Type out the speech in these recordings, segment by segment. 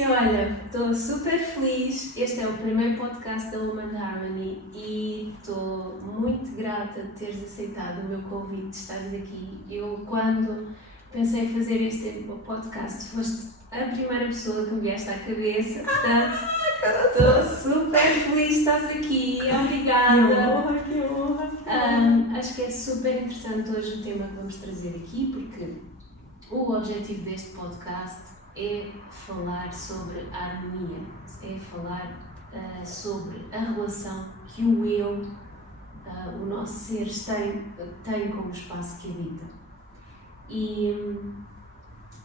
Patrícia, olha, estou super feliz. Este é o primeiro podcast da Woman Harmony e estou muito grata de teres aceitado o meu convite de estares aqui. Eu, quando pensei em fazer este podcast, foste a primeira pessoa que me vieste à cabeça, portanto, estou super feliz de estás aqui. Obrigada. Que honra. Acho que é super interessante hoje o tema que vamos trazer aqui, porque o objetivo deste podcast é falar sobre a harmonia, é falar sobre a relação que o eu, o nosso ser, tem com o espaço que habita. E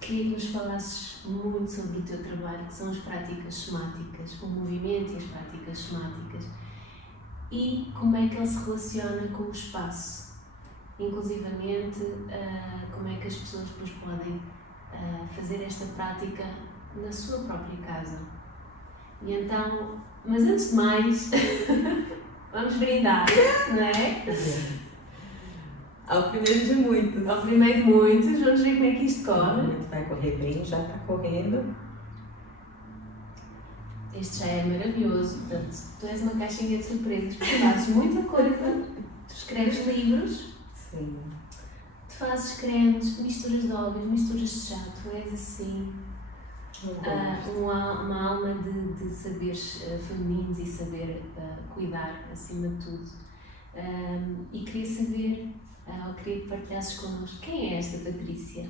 queria que nos falasses muito sobre o teu trabalho, que são as práticas somáticas, o movimento e as práticas somáticas, e como é que ele se relaciona com o espaço, inclusivamente como é que as pessoas depois podem fazer esta prática na sua própria casa. E então, mas antes de mais, vamos brindar, não é? Ao primeiro de muitos. Ao primeiro de muitos, vamos ver como é que isto corre. Vai correr bem, já está correndo. Este já é maravilhoso, portanto, tu és uma caixinha de surpresas, porque fazes muita coisa, tu escreves livros, Sim. tu fazes cremes, misturas de óleos, misturas de chá, tu és assim, uma alma de saberes femininos e saber cuidar, acima de tudo. E queria saber, queria que partilhasses connosco, quem é esta Patrícia?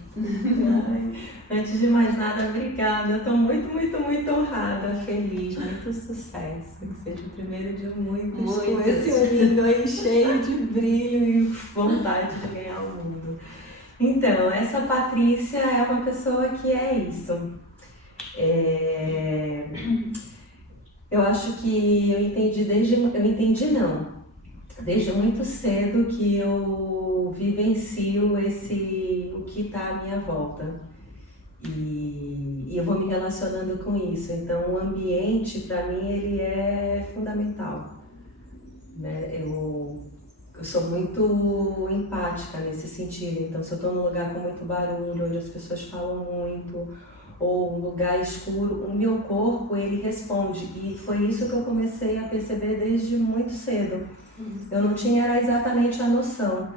Antes de mais nada, obrigada. Estou muito honrada, feliz, muito sucesso. Que seja o primeiro de muitos, com esse olhinho aí cheio de brilho e vontade de ganhar o mundo. Então, essa Patrícia é uma pessoa que é isso. Eu acho que eu entendi desde muito cedo que eu vivencio o que está à minha volta e eu vou me relacionando com isso. Então o ambiente para mim ele é fundamental, né? Eu sou muito empática nesse sentido. Então se eu estou num lugar com muito barulho, onde as pessoas falam muito, ou um lugar escuro, o meu corpo ele responde, e foi isso que eu comecei a perceber desde muito cedo. Eu não tinha exatamente a noção,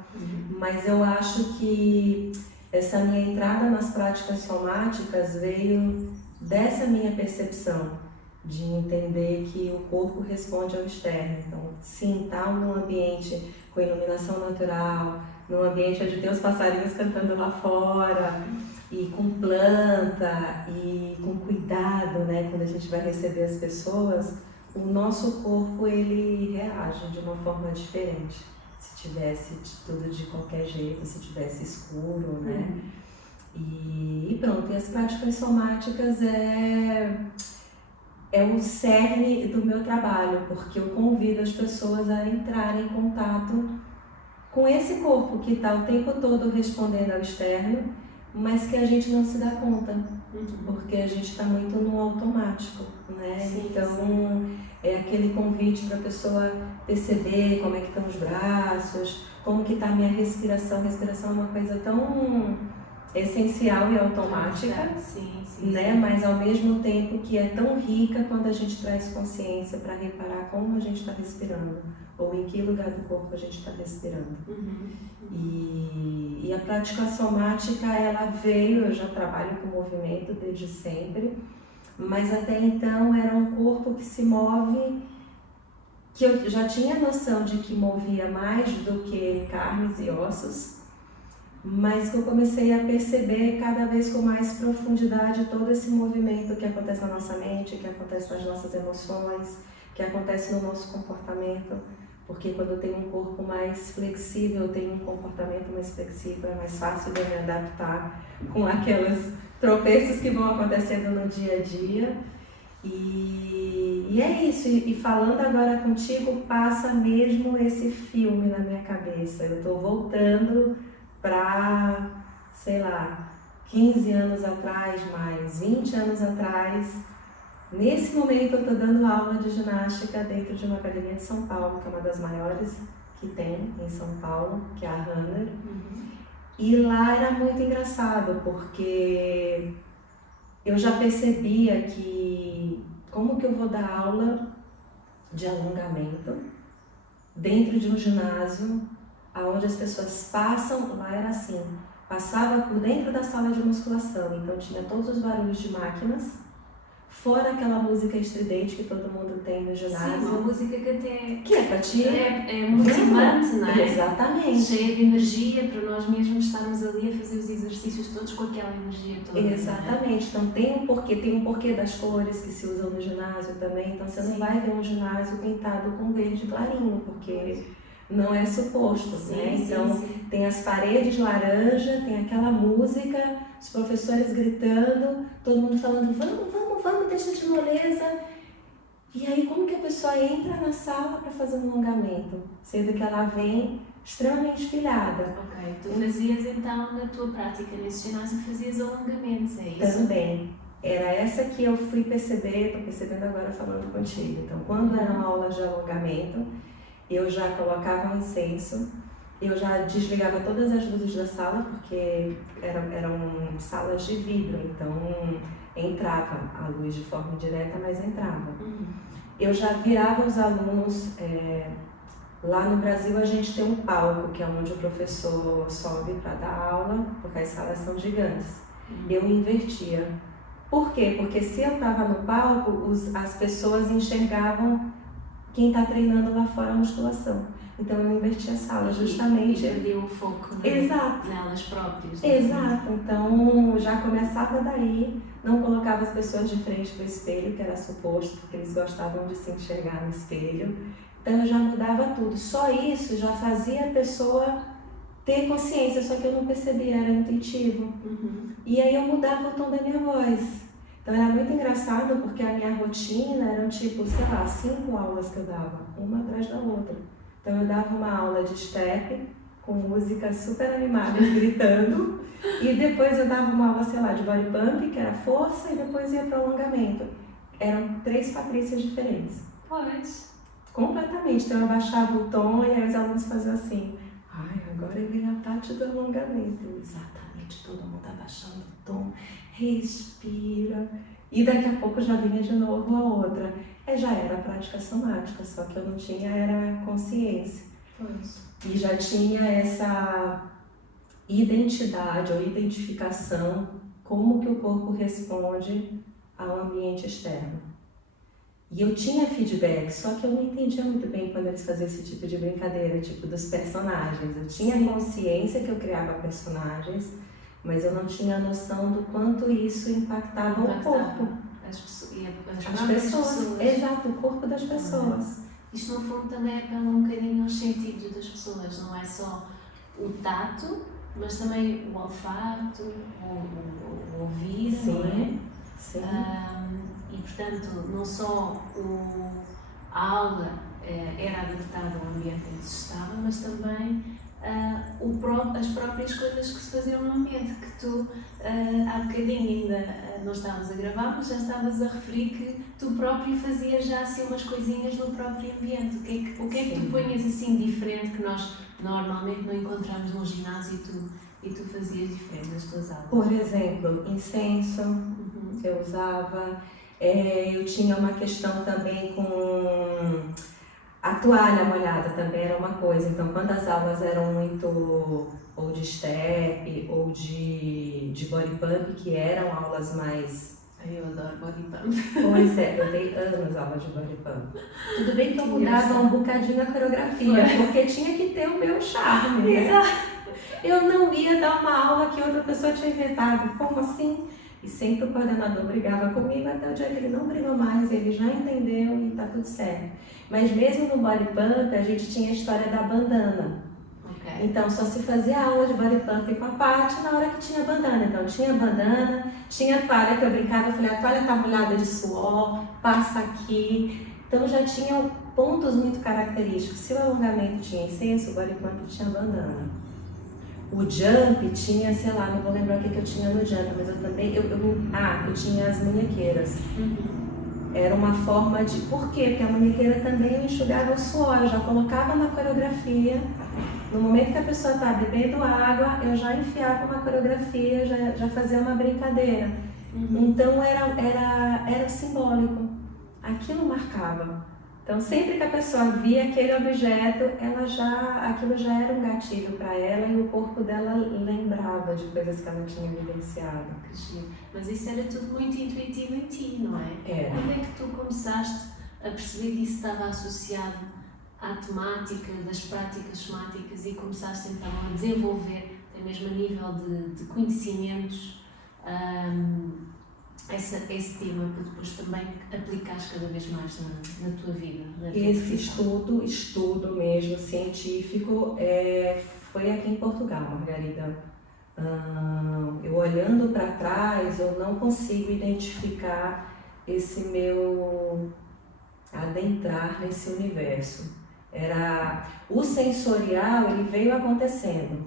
mas eu acho que essa minha entrada nas práticas somáticas veio dessa minha percepção de entender que o corpo responde ao externo. Então, sim, estar num ambiente com iluminação natural, num ambiente onde tem os passarinhos cantando lá fora, e com planta, e com cuidado, né, quando a gente vai receber as pessoas, o nosso corpo ele reage de uma forma diferente. Se tivesse tudo de qualquer jeito, se tivesse escuro, né? E pronto, e as práticas somáticas é o cerne do meu trabalho, porque eu convido as pessoas a entrarem em contato com esse corpo que está o tempo todo respondendo ao externo, mas que a gente não se dá conta, porque a gente está muito no automático, né? Sim, então, sim. É aquele convite para a pessoa perceber como é que estão os braços, como que está a minha respiração. Respiração é uma coisa tão essencial e automática, né? Mas ao mesmo tempo que é tão rica quando a gente traz consciência para reparar como a gente está respirando, ou em que lugar do corpo a gente está respirando. E a prática somática, ela veio, eu já trabalho com movimento desde sempre, mas até então era um corpo que se move, que eu já tinha noção de que movia mais do que carnes e ossos, mas que eu comecei a perceber cada vez com mais profundidade todo esse movimento que acontece na nossa mente, que acontece nas nossas emoções, que acontece no nosso comportamento, porque quando eu tenho um corpo mais flexível, eu tenho um comportamento mais flexível, é mais fácil de eu me adaptar com aqueles tropeços que vão acontecendo no dia a dia. E é isso, e falando agora contigo, passa mesmo esse filme na minha cabeça. Eu estou voltando para, 15 anos atrás, mais 20 anos atrás. Nesse momento eu estou dando aula de ginástica dentro de uma academia de São Paulo, que é uma das maiores que tem em São Paulo, que é a Runner. E lá era muito engraçado, porque eu já percebia que como que eu vou dar aula de alongamento dentro de um ginásio onde as pessoas passam, lá era assim, passava por dentro da sala de musculação, então tinha todos os barulhos de máquinas, fora aquela música estridente que todo mundo tem no ginásio. Sim, uma música que até que é para ti. É motivante, não é? Exatamente. Cheia de energia para nós mesmos estarmos ali a fazer os exercícios todos com aquela energia toda. Exatamente. Então tem um porquê das cores que se usam no ginásio também. Então você não vai ver um ginásio pintado com verde clarinho, porque não é suposto, né? Então tem as paredes laranja, tem aquela música, os professores gritando, todo mundo falando vamos, deixa de moleza. E aí como que a pessoa entra na sala para fazer um alongamento? Sendo que ela vem extremamente pilhada. Ok, tu fazias então na tua prática nesse ginásio, fazias alongamentos, é isso? Também. Era essa que eu fui perceber, estou percebendo agora falando contigo. Então quando eram aulas de alongamento, eu já colocava um incenso, eu já desligava todas as luzes da sala, porque eram salas de vidro, então entrava a luz de forma indireta, mas entrava. Eu já virava os alunos, lá no Brasil a gente tem um palco, que é onde o professor sobe para dar aula, porque as salas são gigantes. Eu invertia. Por quê? Porque se eu estava no palco, as pessoas enxergavam quem está treinando lá fora a musculação. Então eu inverti a sala justamente. E perdi o foco nelas próprias. Exato. Então já começava daí, não colocava as pessoas de frente para o espelho, que era suposto, porque eles gostavam de se enxergar no espelho. Então eu já mudava tudo. Só isso já fazia a pessoa ter consciência, só que eu não percebia, era intuitivo. E aí eu mudava o tom da minha voz. Então era muito engraçado porque a minha rotina eram tipo, 5 aulas que eu dava, uma atrás da outra. Então eu dava uma aula de step, com músicas super animadas, gritando, e depois eu dava uma aula, de body pump, que era força, e depois ia para alongamento. Eram 3 Patrícias diferentes. Pois. Completamente. Então eu baixava o tom e aí os alunos faziam assim, agora vem a parte do alongamento. Exatamente, todo mundo abaixando o tom, respira. E daqui a pouco já vinha de novo a outra. Já era prática somática, só que eu não tinha consciência. Pois. E já tinha essa identidade ou identificação, como que o corpo responde ao ambiente externo. E eu tinha feedback, só que eu não entendia muito bem quando eles faziam esse tipo de brincadeira, tipo dos personagens. Eu tinha consciência que eu criava personagens, mas eu não tinha noção do quanto isso impactava o corpo. As pessoas. Exato, o corpo das pessoas. Isto no fundo também apela um bocadinho aos sentidos das pessoas, não é só o tato, mas também o olfato, o ouvir, não é? Sim. E portanto, não só a aula era adaptada ao ambiente em que se estava, mas também as próprias coisas que se faziam no ambiente, que tu há bocadinho ainda não estávamos a gravar, mas já estavas a referir que tu próprio fazias já assim umas coisinhas no próprio ambiente. O que é que tu ponhas assim diferente que nós normalmente não encontramos num ginásio e tu fazias diferente nas tuas aulas? Por exemplo, incenso eu usava, eu tinha uma questão também com a toalha molhada, também era uma coisa. Então quando as aulas eram muito ou de step ou de body pump, que eram aulas mais... Eu adoro body pump. Pois eu dei anos aulas de body pump. Tudo bem que eu mudava um bocadinho a coreografia, porque tinha que ter o meu charme, né? Exato. Eu não ia dar uma aula que outra pessoa tinha inventado. Como assim? E sempre o coordenador brigava comigo, até o dia que ele não brigou mais, ele já entendeu e tá tudo certo. Mas mesmo no body pump, a gente tinha a história da bandana. Então só se fazia aula de body pump com a parte na hora que tinha bandana. Então tinha bandana, tinha toalha, que eu brincava, eu falei, a toalha tá molhada de suor, passa aqui. Então já tinham pontos muito característicos. Se o alongamento tinha incenso, o body pump tinha bandana. O jump tinha, não vou lembrar o que eu tinha no jump, mas eu também, eu tinha as munhequeiras. Era uma forma de... Por quê? Porque a munhequeira também enxugava o suor, eu já colocava na coreografia. No momento que a pessoa está bebendo água, eu já enfiava uma coreografia, já fazia uma brincadeira. Então era simbólico. aquilo marcava. Então, sempre que a pessoa via aquele objeto, aquilo já era um gatilho para ela e o corpo dela lembrava de coisas que ela tinha vivenciado. Que giro. Mas isso era tudo muito intuitivo em ti, não é? Era. Quando é que tu começaste a perceber que isso estava associado à temática das práticas somáticas e começaste então a desenvolver, até mesmo a nível de conhecimentos, esse tema para depois também aplicares cada vez mais na tua vida? Esse estudo mesmo científico foi aqui em Portugal, Margarida. Eu olhando para trás, eu não consigo identificar esse meu adentrar nesse universo. O sensorial, ele veio acontecendo.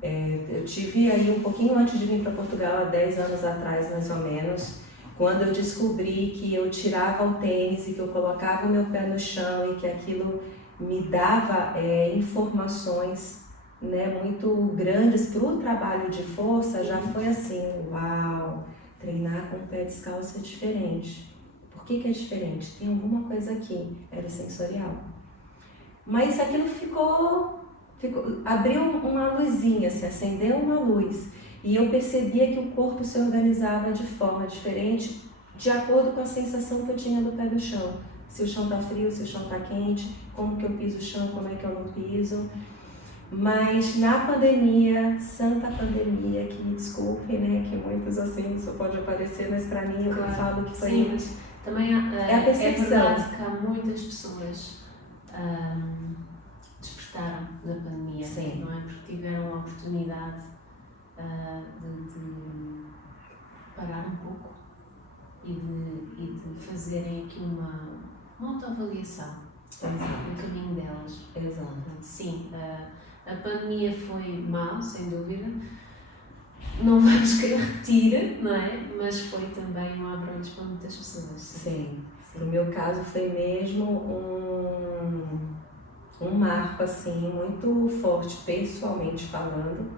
Eu tive aí um pouquinho antes de vir para Portugal, há 10 anos atrás mais ou menos, quando eu descobri que eu tirava o tênis e que eu colocava o meu pé no chão e que aquilo me dava informações, né, muito grandes para o trabalho de força. Já foi assim, uau, treinar com o pé descalço é diferente. Por que é diferente? Tem alguma coisa aqui, era sensorial. Mas aquilo abriu uma luzinha, se acendeu uma luz. E eu percebia que o corpo se organizava de forma diferente, de acordo com a sensação que eu tinha do pé no chão. Se o chão está frio, se o chão está quente, como que eu piso o chão, como é que eu não piso. Mas na pandemia, santa pandemia, que me desculpe, né, que muitos assim, isso pode aparecer, mas para mim eu falo que foi... Sim, mas também a percepção. É verdade que há muitas pessoas despertaram da pandemia, sim, não é? Porque tiveram a oportunidade de parar um pouco e de fazerem aqui uma autoavaliação no caminho delas. Exato. Sim, a pandemia foi má, sem dúvida. Não vamos querer repetir, não é? Mas foi também um abro-olhos para muitas pessoas. Sim. No meu caso foi mesmo um marco assim muito forte, pessoalmente falando,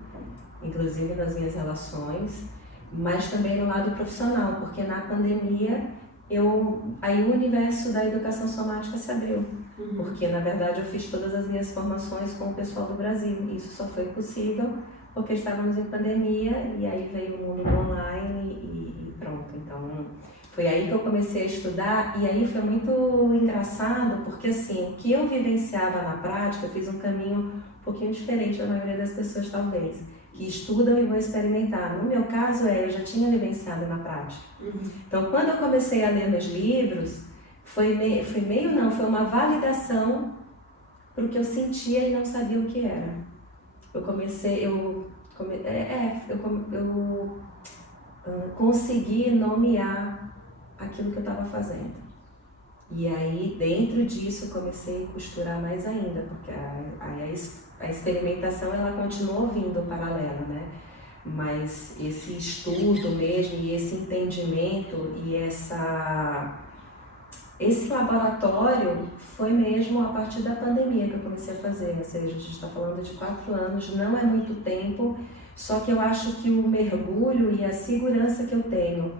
inclusive nas minhas relações, mas também no lado profissional, porque na pandemia aí o universo da educação somática se abriu, porque na verdade eu fiz todas as minhas formações com o pessoal do Brasil, e isso só foi possível porque estávamos em pandemia e aí veio o mundo online e pronto. Então foi aí que eu comecei a estudar, e aí foi muito engraçado, porque assim, o que eu vivenciava na prática, eu fiz um caminho um pouquinho diferente da maioria das pessoas talvez, que estudam e vão experimentar. No meu caso eu já tinha vivenciado na prática. Então quando eu comecei a ler meus livros, foi uma validação para o que eu sentia e não sabia o que era. Eu consegui nomear aquilo que eu estava fazendo. E aí, dentro disso, eu comecei a costurar mais ainda, porque a experimentação ela continuou vindo paralelo, né? Mas esse estudo mesmo, e esse entendimento, e esse laboratório foi mesmo a partir da pandemia que eu comecei a fazer. Ou seja, a gente está falando de 4 anos, não é muito tempo, só que eu acho que o mergulho e a segurança que eu tenho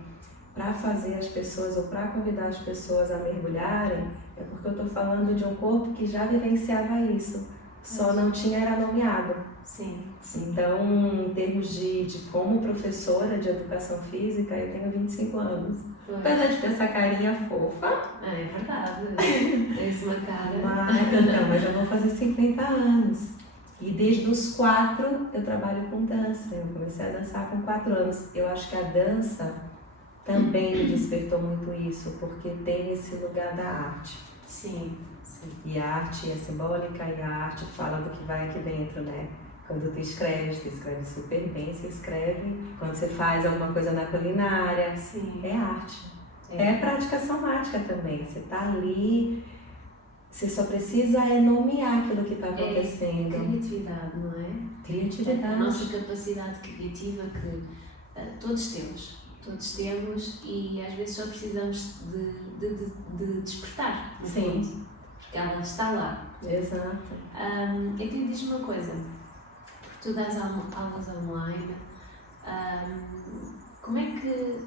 para fazer as pessoas ou para convidar as pessoas a mergulharem é porque eu estou falando de um corpo que já vivenciava isso, só não tinha era nomeado. Sim. Então, em termos de como professora de educação física, eu tenho 25 anos. Apesar de ter essa carinha fofa. É verdade. Tens uma cara. Mas eu vou fazer 50 anos. E desde os 4 eu trabalho com dança. Eu comecei a dançar com 4 anos. Eu acho que a dança também me despertou muito isso, porque tem esse lugar da arte. Sim. E a arte é simbólica e a arte fala do que vai aqui dentro, né? Quando tu escreve super bem, você escreve. Quando você faz alguma coisa na culinária, sim, é arte. É prática somática também. Você tá ali, você só precisa nomear aquilo que está acontecendo. É criatividade, não é? Criatividade. A nossa capacidade criativa que todos temos e às vezes só precisamos de despertar. Sim. Porque ela está lá. Exato. Eu queria dizer uma coisa. Tu dás aulas online, como é que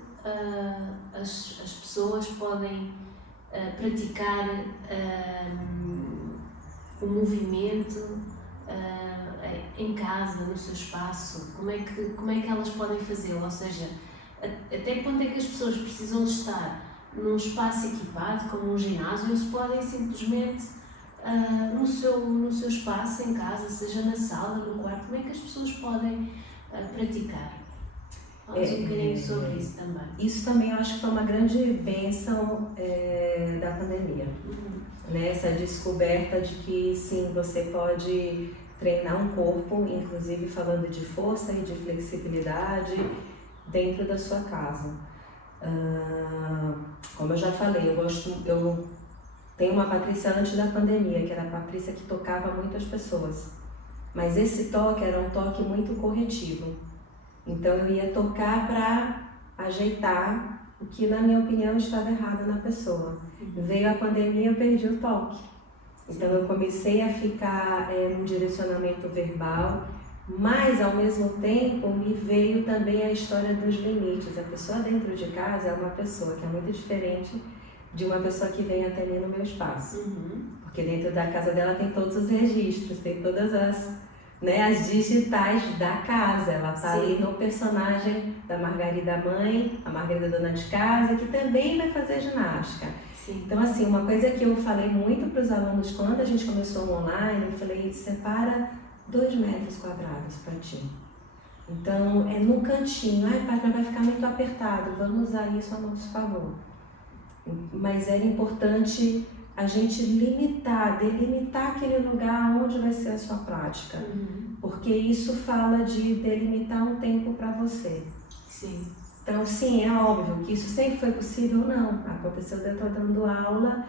as pessoas podem praticar o movimento em casa, no seu espaço? Como é que elas podem fazê-lo? Ou seja, até que ponto é que as pessoas precisam de estar num espaço equipado, como um ginásio, ou se podem simplesmente no seu espaço em casa, seja na sala, no quarto, como é que as pessoas podem praticar? Fala um bocadinho sobre isso também. Isso também eu acho que foi uma grande bênção da pandemia. Né? Essa descoberta de que sim, você pode treinar um corpo, inclusive falando de força e de flexibilidade dentro da sua casa. Como eu já falei, eu tenho uma Patrícia antes da pandemia, que era a Patrícia que tocava muitas pessoas, mas esse toque era um toque muito corretivo. Então eu ia tocar para ajeitar o que, na minha opinião, estava errado na pessoa. Veio a pandemia e eu perdi o toque. Então eu comecei a ficar num direcionamento verbal, mas ao mesmo tempo me veio também a história dos limites. A pessoa dentro de casa é uma pessoa que é muito diferente de uma pessoa que vem até mim no meu espaço. Porque dentro da casa dela tem todos os registros, tem todas as digitais da casa. Ela está ali no personagem da Margarida mãe, a Margarida dona de casa, que também vai fazer ginástica. Sim. Então, assim, uma coisa que eu falei muito para os alunos quando a gente começou o online, eu falei, separa 2 metros quadrados para ti. Então, é no cantinho. Pai, vai ficar muito apertado, vamos usar isso a nosso favor. Mas era importante a gente delimitar aquele lugar onde vai ser a sua prática. Porque isso fala de delimitar um tempo para você. Sim. Então, sim, é óbvio que isso sempre foi possível, não. Aconteceu de eu estar dando aula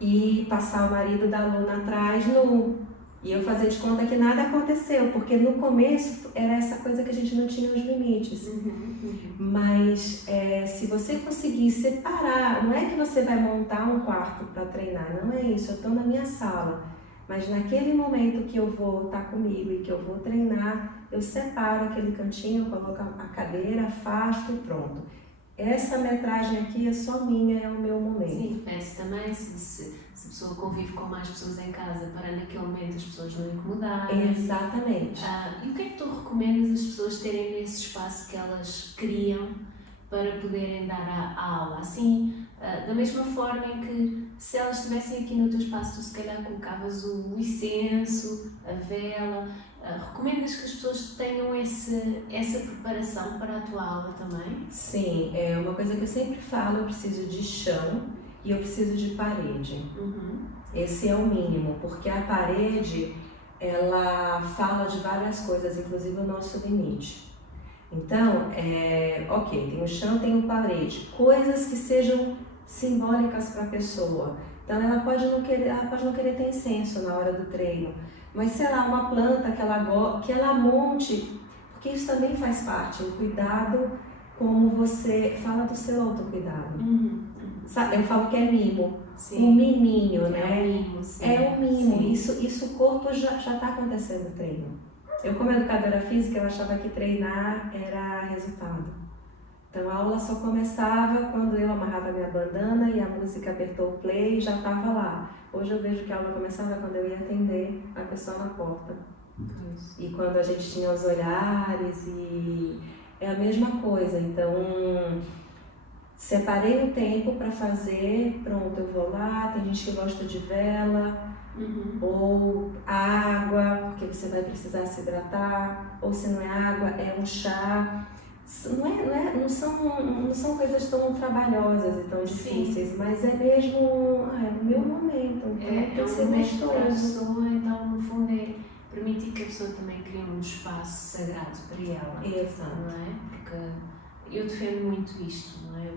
e passar o marido da aluna atrás e eu fazer de conta que nada aconteceu, porque no começo era essa coisa que a gente não tinha os limites. Mas se você conseguir separar, não é que você vai montar um quarto para treinar, não é isso, eu estou na minha sala, mas naquele momento que eu vou estar comigo e que eu vou treinar, eu separo aquele cantinho, coloco a cadeira, afasto e pronto. Essa metragem aqui é só minha, é o meu momento. Sim, peço também, se a pessoa convive com mais pessoas em casa, para naquele momento as pessoas não incomodarem. Exatamente. E o que é que tu recomendas as pessoas terem nesse espaço que elas criam para poderem dar a aula? Assim, da mesma forma em que se elas estivessem aqui no teu espaço, tu se calhar colocavas o incenso, a vela. Recomendas que as pessoas tenham essa preparação para a tua aula também? Sim, é uma coisa que eu sempre falo, eu preciso de chão e eu preciso de parede. Esse é o mínimo, porque a parede, ela fala de várias coisas, inclusive o nosso limite. Então, ok, tem o chão, tem o parede, coisas que sejam simbólicas para a pessoa. Então ela pode não querer ter incenso na hora do treino, mas sei lá, uma planta que ela monte, porque isso também faz parte, o cuidado, como você fala do seu autocuidado. Eu falo que é mimo, um miminho, né? É um mimo, sim. É um mimo, Sim. isso o corpo já está acontecendo no treino. Eu, como educadora física, eu achava que treinar era resultado. Então a aula só começava quando eu amarrava minha bandana e a música apertou o play e já estava lá. Hoje eu vejo que a aula começava quando eu ia atender a pessoa na porta. E quando a gente tinha os olhares e é a mesma coisa. Então separei um tempo para fazer, pronto, eu vou lá, tem gente que gosta de vela, ou água, porque você vai precisar se hidratar, ou se não é água, é um chá. Não são coisas tão trabalhosas e tão difíceis, mas é mesmo o meu momento, então tem que ser momento para a gostoso. pessoa, então no fundo é permitir que a pessoa também crie um espaço sagrado para ela. Exato. Não é? Porque eu defendo muito isto, não é?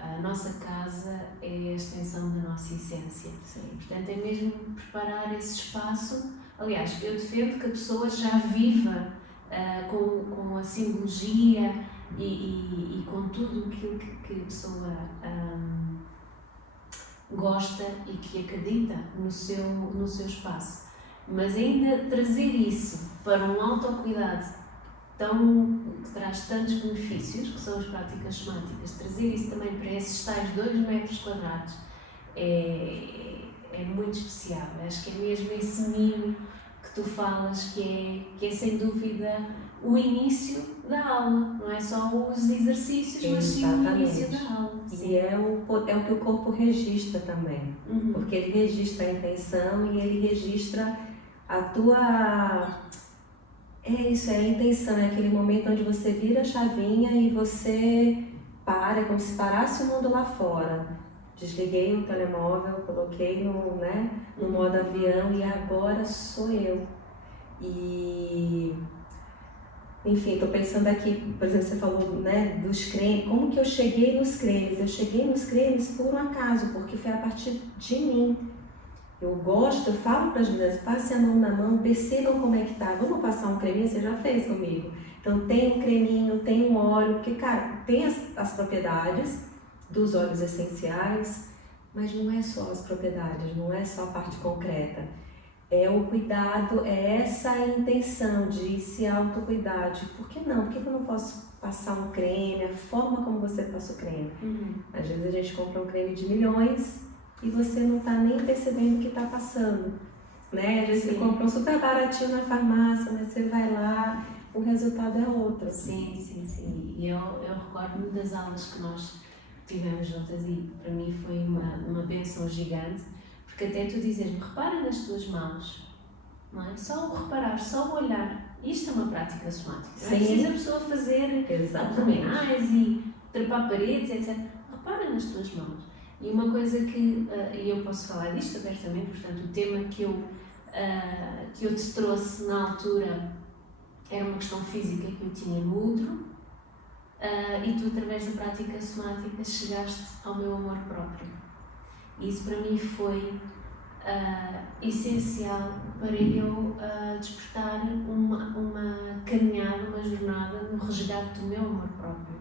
A nossa casa é a extensão da nossa essência. Sim. Portanto, é mesmo preparar esse espaço. Aliás, eu defendo que a pessoa já viva com a simbologia e com tudo aquilo que a pessoa gosta e que acredita no seu espaço. Mas ainda trazer isso para um autocuidado que traz tantos benefícios, que são as práticas somáticas, trazer isso também para esses tais 2 metros quadrados, é muito especial. Acho que é mesmo esse mimo que tu falas que é sem dúvida o início da aula, não é só os exercícios, mas sim o início da aula. Sim. E é o que o corpo registra também, porque ele registra a intenção e ele registra a tua... é a intenção, é aquele momento onde você vira a chavinha e você para, como se parasse o mundo lá fora. Desliguei o telemóvel, coloquei no modo avião e agora sou eu. E, enfim, estou pensando aqui, por exemplo, você falou, dos cremes, como que eu cheguei nos cremes? Eu cheguei nos cremes por um acaso, porque foi a partir de mim. Eu falo para as meninas, passem a mão na mão, percebam como é que tá. Vamos passar um creminho? Você já fez comigo. Então tem um creminho, tem um óleo, porque, cara, tem as propriedades dos óleos essenciais, mas não é só as propriedades, não é só a parte concreta. É o cuidado, é essa intenção de se autocuidar. Por que não? Por que eu não posso passar um creme, a forma como você passa o creme? Às vezes a gente compra um creme de milhões e você não está nem percebendo o que está passando, né? Às vezes você compra um super baratinho na farmácia, mas você vai lá, o resultado é outro. Sim. E eu recordo-me das aulas que nós tivemos juntas e para mim foi uma bênção gigante, porque até tu dizes-me, repara nas tuas mãos, não é? Só o reparar, só o olhar, isto é uma prática somática. Não é preciso a pessoa fazer abdominais e trepar paredes, etc. Repara nas tuas mãos. E uma coisa que, e eu posso falar disto abertamente, portanto, o tema que eu te trouxe na altura era uma questão física que eu tinha no útero, e tu, através da prática somática, chegaste ao meu amor próprio. E isso para mim foi essencial para eu despertar uma caminhada, uma jornada no resgate do meu amor próprio.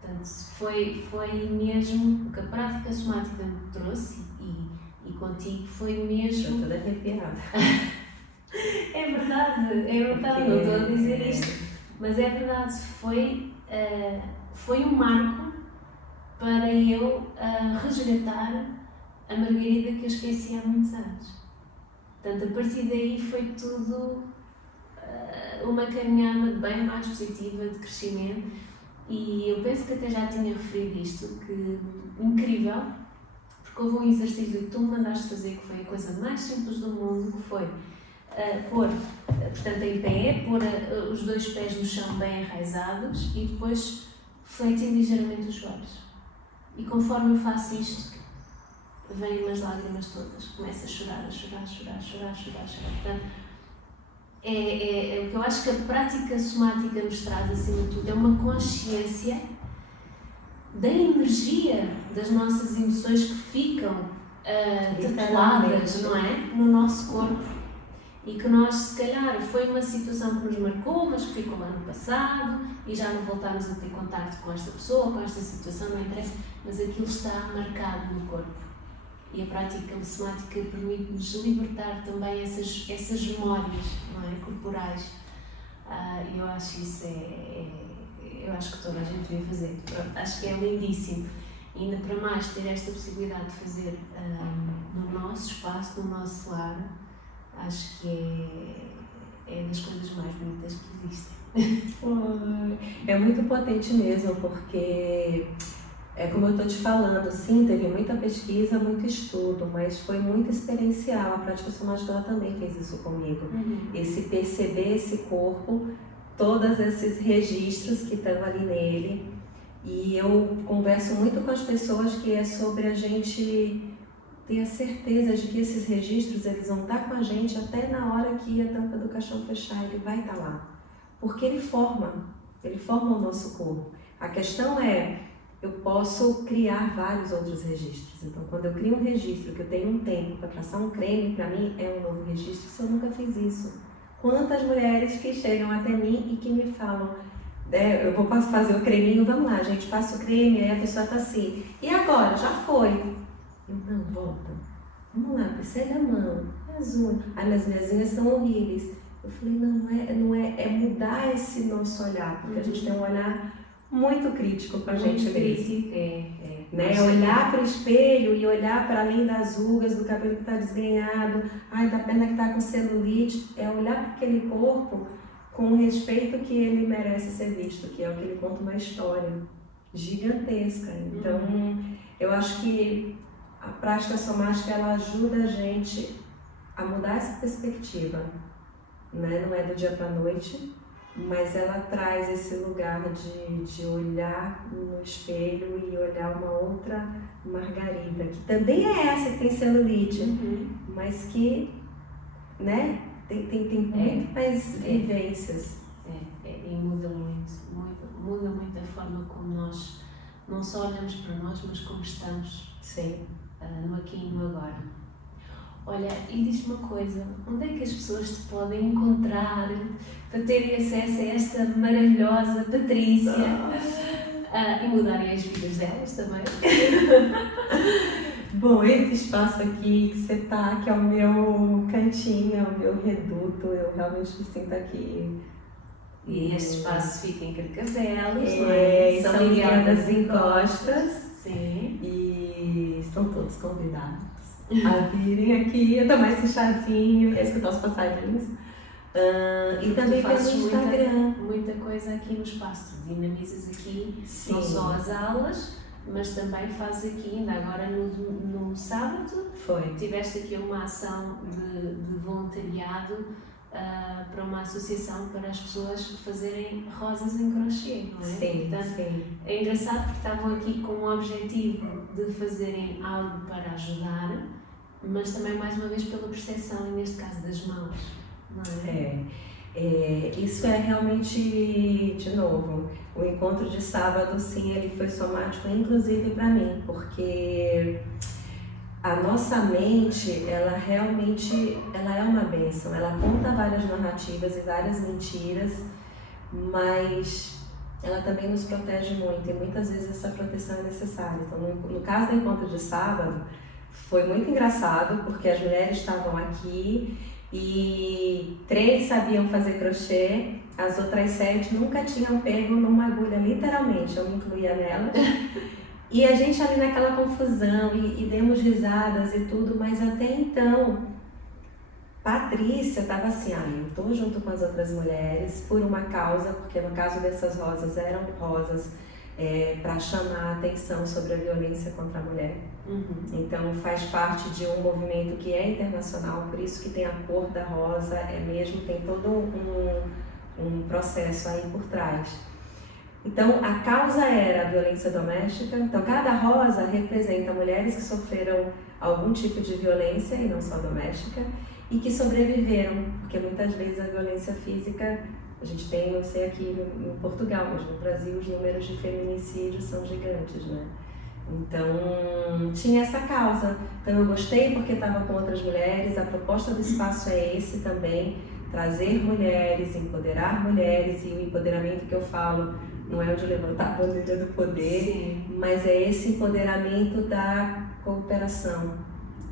Portanto, foi mesmo o que a prática somática me trouxe e contigo foi mesmo... Estou toda arrepiada. É verdade, não estou a dizer isto, mas é verdade, foi um marco para eu resgatar a Margarida que eu esqueci há muitos anos. Portanto, a partir daí foi tudo uma caminhada bem mais positiva de crescimento. E eu penso que até já tinha referido isto, que incrível, porque houve um exercício que tu me mandaste fazer que foi a coisa mais simples do mundo, que foi pôr, portanto, em pé, pôr os dois pés no chão bem enraizados e depois fletir ligeiramente os joelhos. E conforme eu faço isto, vêm umas lágrimas todas, começo a chorar. Portanto, o que eu acho que a prática somática nos traz, acima de tudo, é uma consciência da energia das nossas emoções que ficam tatuadas, não é? No nosso corpo. E que nós, se calhar, foi uma situação que nos marcou, mas que ficou lá no passado e já não voltámos a ter contacto com esta pessoa, com esta situação, não interessa, mas aquilo está marcado no corpo. E a prática somática permite-nos libertar também essas memórias, não é? Corporais. Eu acho isso eu acho que toda a gente devia fazer. Acho que é lindíssimo. E ainda para mais ter esta possibilidade de fazer no nosso espaço, no nosso lar, acho que é das coisas mais bonitas que existem. É muito potente mesmo, porque é como eu estou te falando, sim, teve muita pesquisa, muito estudo, mas foi muito experiencial. A prática somática ela também fez isso comigo. Esse perceber esse corpo, todos esses registros que estão ali nele. E eu converso muito com as pessoas que é sobre a gente ter a certeza de que esses registros eles vão estar com a gente até na hora que a tampa do caixão fechar, ele vai estar lá. Porque ele forma o nosso corpo. A questão é, eu posso criar vários outros registros. Então, quando eu crio um registro, que eu tenho um tempo para passar um creme, para mim é um novo registro, se eu nunca fiz isso. Quantas mulheres que chegam até mim e que me falam, eu vou fazer o creminho, vamos lá, gente, passa o creme, aí a pessoa tá assim, e agora? Já foi. Eu, não, volta. Vamos lá, percebe a mão, as unhas. Ai, mas minhas unhas são horríveis. Eu falei, não é mudar esse nosso olhar, porque a gente tem um olhar muito crítico com a gente mesmo. É. né? Olhar para o espelho e olhar para além das rugas, do cabelo que está desgrenhado, ai, da perna que está com celulite, é olhar para aquele corpo com o respeito que ele merece ser visto, que é o que ele conta uma história gigantesca. Então, eu acho que a prática somática, ela ajuda a gente a mudar essa perspectiva, né? Não é do dia para a noite, mas ela traz esse lugar de olhar no espelho e olhar uma outra Margarida, que também é essa que tem celulite, mas que, né, tem muito mais vivências. E muda muito a forma como nós não só olhamos para nós, mas como estamos. Sim. No aqui e no agora. Olha, e diz-me uma coisa, onde é que as pessoas te podem encontrar para terem acesso a esta maravilhosa Patrícia e mudarem as vidas delas também? Bom, esse espaço aqui que você está, que é o meu cantinho, é o meu reduto, eu realmente me sinto aqui. E este espaço fica em Carcavelos, São Miguel das Encostas. Sim. E estão todos convidados a virem aqui, a tomar esse chazinho, a escutar os passarinhos. E também pelo Instagram. Muita coisa aqui no espaço. Dinamizas aqui, sim, não só as aulas, mas também fazes aqui, ainda agora no sábado, tiveste aqui uma ação de voluntariado para uma associação para as pessoas fazerem rosas em crochê, não é? Sim, portanto, sim. É engraçado porque estavam aqui com o objetivo de fazerem algo para ajudar, mas também mais uma vez pela percepção, e neste caso das mãos, não é? Isso é realmente, de novo, o encontro de sábado, sim, ele foi somático, inclusive para mim, porque a nossa mente, ela realmente, ela é uma bênção, ela conta várias narrativas e várias mentiras, mas ela também nos protege muito e muitas vezes essa proteção é necessária. Então, no caso do encontro de sábado, foi muito engraçado porque as mulheres estavam aqui e 3 sabiam fazer crochê, as outras 7 nunca tinham pego numa agulha, literalmente, eu me incluía nelas. E a gente ali naquela confusão e demos risadas e tudo, mas até então, Patrícia estava assim, eu estou junto com as outras mulheres por uma causa, porque no caso dessas rosas eram rosas para chamar a atenção sobre a violência contra a mulher. Então faz parte de um movimento que é internacional, por isso que tem a cor da rosa, tem todo um processo aí por trás. Então, a causa era a violência doméstica. Então, cada rosa representa mulheres que sofreram algum tipo de violência, e não só doméstica, e que sobreviveram, porque muitas vezes a violência física, a gente tem, eu sei aqui no Portugal, mas no Brasil os números de feminicídios são gigantes, né? Então, tinha essa causa. Então, eu gostei porque estava com outras mulheres, a proposta do espaço é esse também, trazer mulheres, empoderar mulheres, e o empoderamento que eu falo não é o de levantar a bandeira do poder, sim, mas é esse empoderamento da cooperação.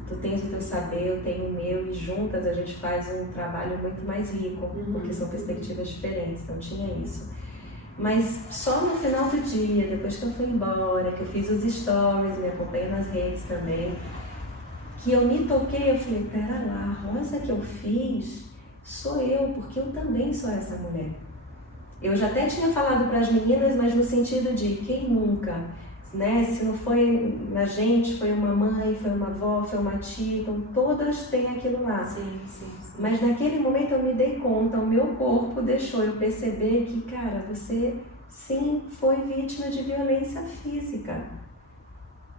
Tu tens o teu saber, eu tenho o meu, e juntas a gente faz um trabalho muito mais rico, porque são perspectivas diferentes, então tinha isso. Mas só no final do dia, depois que eu fui embora, que eu fiz os stories, me acompanho nas redes também, que eu me toquei, eu falei, pera lá, a rosa que eu fiz sou eu, porque eu também sou essa mulher. Eu já até tinha falado para as meninas, mas no sentido de quem nunca, né? Se não foi na gente, foi uma mãe, foi uma avó, foi uma tia, então todas têm aquilo lá. Sim. Mas naquele momento eu me dei conta, o meu corpo deixou eu perceber que, cara, você sim foi vítima de violência física.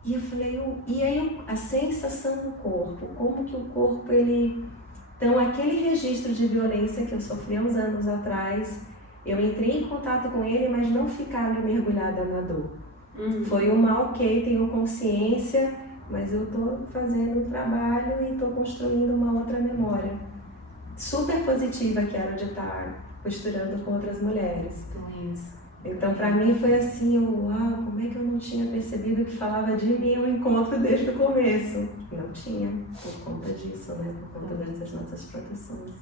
E eu falei, e aí a sensação do corpo, como que o corpo ele... Então aquele registro de violência que eu sofri há uns anos atrás, eu entrei em contato com ele, mas não ficava mergulhada na dor. Foi ok, tenho consciência, mas eu estou fazendo um trabalho e estou construindo uma outra memória. Super positiva que era de estar costurando com outras mulheres. Então, para mim foi assim, uau, como é que eu não tinha percebido que falava de mim o encontro desde o começo? Não tinha, por conta disso, né? Por conta dessas nossas proteções.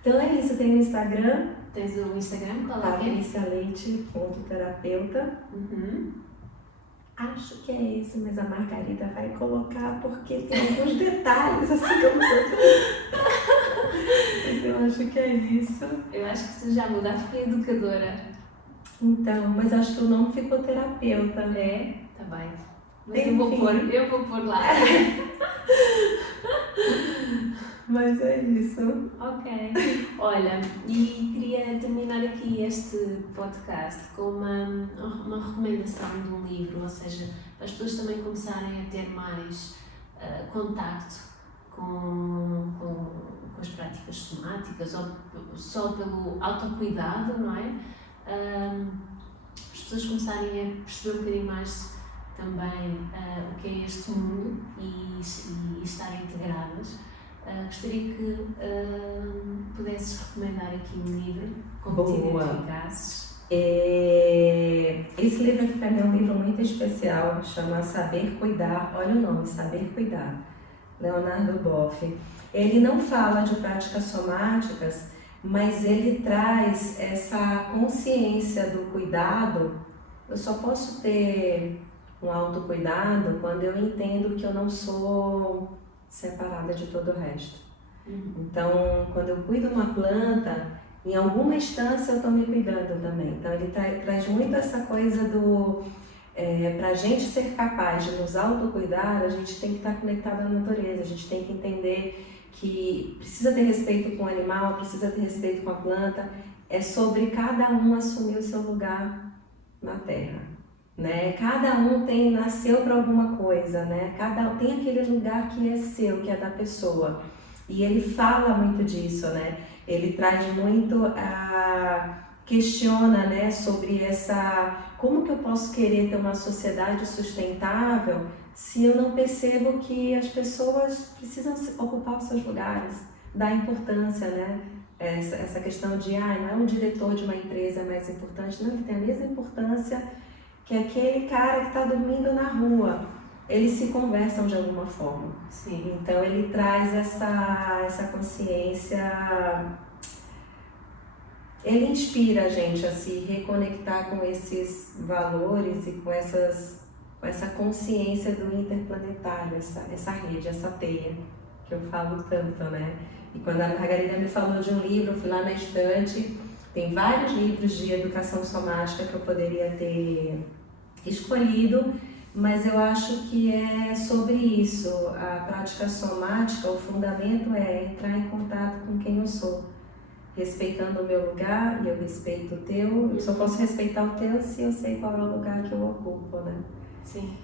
Então é isso, tem o Instagram. Tens o Instagram, qual é? patricialeite.terapeuta. acho que é esse, mas a Margarida vai colocar porque tem alguns detalhes assim que eu não sei. Mas eu acho que é isso. Eu acho que tu já mudaste para educadora. Então, mas acho que o nome ficou terapeuta. É? Tá bem. Mas Enfim. eu vou pôr lá. Mas é isso. Ok. Olha, e queria terminar aqui este podcast com uma recomendação de um livro, ou seja, para as pessoas também começarem a ter mais contacto com as práticas somáticas ou só pelo autocuidado, não é? As pessoas começarem a perceber um bocadinho mais também o que é este mundo e estarem integradas. Gostaria que pudesses recomendar aqui um livro como te identificasses. Esse livro aqui para mim é um livro muito especial, chama Saber Cuidar. Olha o nome, Saber Cuidar, Leonardo Boff. Ele não fala de práticas somáticas, mas ele traz essa consciência do cuidado. Eu só posso ter um autocuidado quando eu entendo que eu não sou separada de todo o resto. Então, quando eu cuido de uma planta, em alguma instância eu estou me cuidando também. Então, ele traz muito essa coisa do... para a gente ser capaz de nos autocuidar, a gente tem que estar conectado à natureza, a gente tem que entender que precisa ter respeito com o animal, precisa ter respeito com a planta. É sobre cada um assumir o seu lugar na terra, né? Cada um nasceu para alguma coisa, né? Cada um tem aquele lugar que é seu, que é da pessoa. E ele fala muito disso, né? Ele traz muito questiona, né, sobre como que eu posso querer ter uma sociedade sustentável se eu não percebo que as pessoas precisam ocupar os seus lugares, dar importância, né? Essa questão de, não é um diretor de uma empresa mais importante, não, ele tem a mesma importância que aquele cara que está dormindo na rua. Eles se conversam de alguma forma. Sim. Então ele traz essa consciência, ele inspira a gente a se reconectar com esses valores e com essa consciência do interplanetário, essa rede, essa teia, que eu falo tanto, né? E quando a Margarida me falou de um livro, eu fui lá na estante, tem vários livros de educação somática que eu poderia ter escolhido, mas eu acho que é sobre isso. A prática somática, o fundamento é entrar em contato com quem eu sou, respeitando o meu lugar, e eu respeito o teu. Eu só posso respeitar o teu se eu sei qual é o lugar que eu ocupo, né? Sim.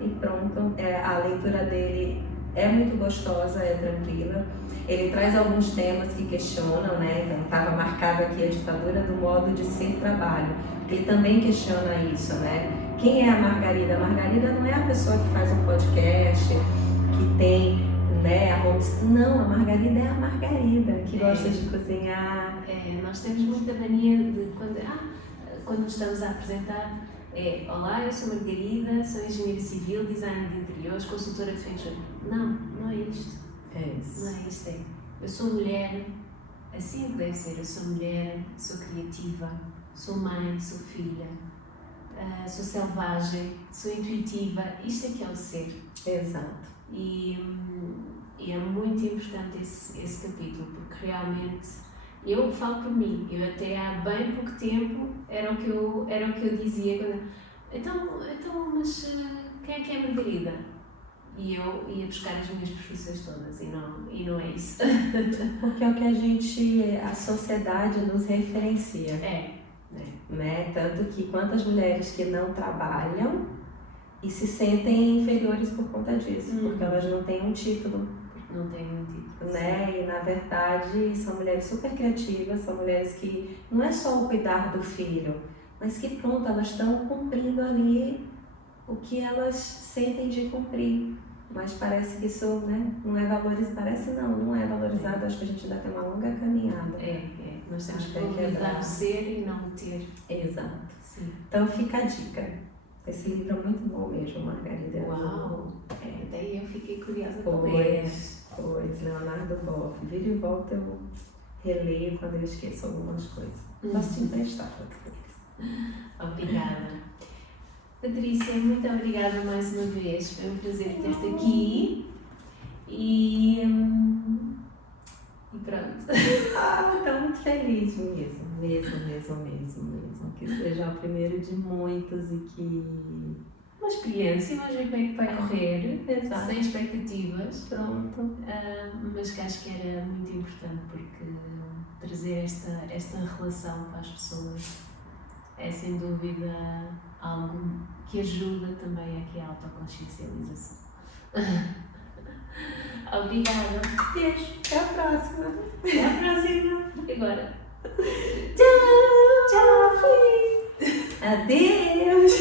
E pronto, a leitura dele é muito gostosa, é tranquila. Ele traz alguns temas que questionam, né? Então estava marcado aqui a ditadura do modo de ser trabalho. Ele também questiona isso, né? Quem é a Margarida? A Margarida não é a pessoa que faz um podcast, que tem, né, a não, a Margarida é a Margarida, que gosta de cozinhar. Nós temos muita mania de quando nos estamos a apresentar, olá, eu sou Margarida, sou engenheira civil, designer de interiores, consultora de Feng Shui. Não é isto. É isso. Não é isto, eu sou mulher, assim é que deve ser, eu sou mulher, sou criativa, sou mãe, sou filha, sou selvagem, sou intuitiva, isto é que é o ser. Exato. E é muito importante esse capítulo, porque realmente, eu falo por mim, eu até há bem pouco tempo era o que eu dizia, então mas quem é Margarida? E eu ia buscar as minhas profissões todas e não é isso. Porque é o que a sociedade nos referencia. Né? Tanto que quantas mulheres que não trabalham e se sentem inferiores por conta disso, porque elas não têm um título. Não têm um título. Né? E na verdade são mulheres super criativas, são mulheres que não é só o cuidar do filho, mas que pronto, elas estão cumprindo ali o que elas sentem de cumprir. Mas parece que isso, né, não é valorizado. Parece não é valorizado. Acho que a gente ainda tem uma longa caminhada. Nós temos que valorizar o ser e não o ter. Exato. Sim. Então fica a dica. Esse livro é muito bom mesmo, Margarida. Uau! Até eu fiquei curiosa com ler. Pois, Leonardo Boff. Vira e volta eu releio quando eu esqueço algumas coisas. Posso te emprestar para depois. Obrigada. Patrícia, muito obrigada mais uma vez. Foi um prazer ter-te aqui. E pronto. Estou muito feliz mesmo. Que seja o primeiro de muitos e que... Uma experiência, vamos ver como é que vai correr. Exato. Sem expectativas. Pronto. Mas que acho que era muito importante porque trazer esta relação para as pessoas é sem dúvida algo que ajuda também aqui a autoconsciencialização. Obrigada. Beijo. Até a próxima. Até a próxima. E agora? Tchau. Tchau. Adeus.